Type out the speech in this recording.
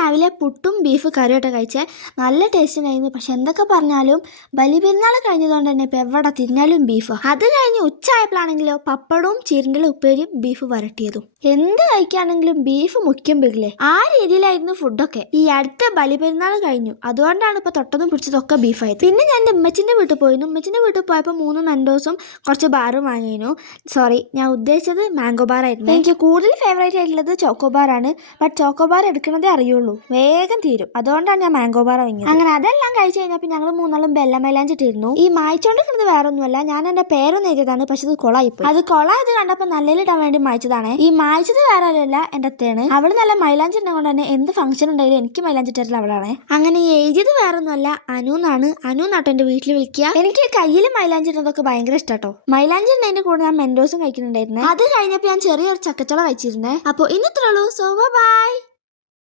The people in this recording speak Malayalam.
രാവിലെ പുട്ടും ബീഫ് കറിയോട്ട് കഴിച്ചേ. നല്ല ടേസ്റ്റ് ഉണ്ടായിരുന്നു. പക്ഷെ എന്തൊക്കെ പറഞ്ഞാലും ബലിപെരുന്നാൾ കഴിഞ്ഞതുകൊണ്ട് തന്നെ ഇപ്പം എവിടെ തിരിഞ്ഞാലും ബീഫ്. അത് കഴിഞ്ഞ് ഉച്ചയായപ്പോഴാണെങ്കിലോ പപ്പടവും ചീരൻ്റെ ഉപ്പേരിയും ബീഫ് വരട്ടിയതും. എന്ത് കഴിക്കുകയാണെങ്കിലും ബീഫ് മുഖ്യം ബിഗില്ലേ. ആ രീതിയിലായിരുന്നു ഫുഡൊക്കെ. ഈ അടുത്ത ബലിപെരുന്നാൾ കഴിഞ്ഞു, അതുകൊണ്ടാണ് ഇപ്പൊ തൊട്ടതും പിടിച്ചതൊക്കെ ബീഫായത്. പിന്നെ ഞാൻ എൻ്റെ ഉമ്മച്ചിൻ്റെ വീട്ടിൽ പോയിരുന്നു. ഉമ്മച്ചിൻ്റെ വീട്ടിൽ പോയപ്പോൾ 3 മെൻഡോസും കുറച്ച് ബാറും വാങ്ങിയിരുന്നു. സോറി, ഞാൻ ഉദ്ദേശിച്ചത് മാംഗോ ബാർ ആയിരുന്നു. എനിക്ക് കൂടുതൽ ഫേവറേറ്റ് ആയിട്ടുള്ളത് ചോക്കോബാർ ആണ്. ബട്ട് ചോക്കോബാർ എടുക്കണതേ അറിയുള്ളൂ, വേഗം തീരും. അതുകൊണ്ടാണ് ഞാൻ മാംഗോ ബാർ വാങ്ങിയത്. അങ്ങനെ അതെല്ലാം കഴിച്ച് കഴിഞ്ഞപ്പോൾ ഞങ്ങൾ 3 ബെല്ല മൈലാഞ്ചിട്ടിരുന്നു. ഈ മായ്ച്ചോണ്ടിരിക്കുന്നത് വേറെ ഒന്നുമല്ല, ഞാൻ എൻ്റെ പേരൊന്നും എഴുതിയതാണ്. പക്ഷെ അത് കൊളായിപ്പോയി. അത് കൊളായത് കണ്ടപ്പോൾ നല്ലതിലിടാൻ വേണ്ടി മായ്ച്ചതാണ്. ഈ മായ്ച്ചത് വേറെ അല്ല, എൻ്റെ അത്തേണ്. അവള് നല്ല മൈലാഞ്ചി ഉണ്ടെങ്കിൽ തന്നെ എന്ത് ഫംഗ്ഷൻ ഉണ്ടെങ്കിലും എനിക്ക് മൈലാഞ്ചി ഇട്ടിട്ടുള്ള അവളാണ്. അങ്ങനെ എഴുതിയത് വേറെ ഒന്നുമല്ല, അനുന്നാണ്. അനു നാട്ടോ എൻ്റെ വീട്ടിൽ വിളിക്കുക. എനിക്ക് കയ്യിൽ മൈലാഞ്ചി ഇടുന്നതൊക്കെ ഭയങ്കര ഇഷ്ടാട്ടോ. മൈലാഞ്ചി ഉണ്ടതിന്റെ കൂടെ ഞാൻ മെൻഡോസും കഴിക്കുന്നുണ്ടായിരുന്നു. അത് കഴിഞ്ഞപ്പോൾ ഞാൻ ചെറിയൊരു ചക്കച്ചോള കഴിച്ചിരുന്നേ. അപ്പോൾ ഇന്നത്രേ ഉള്ളൂ. So by.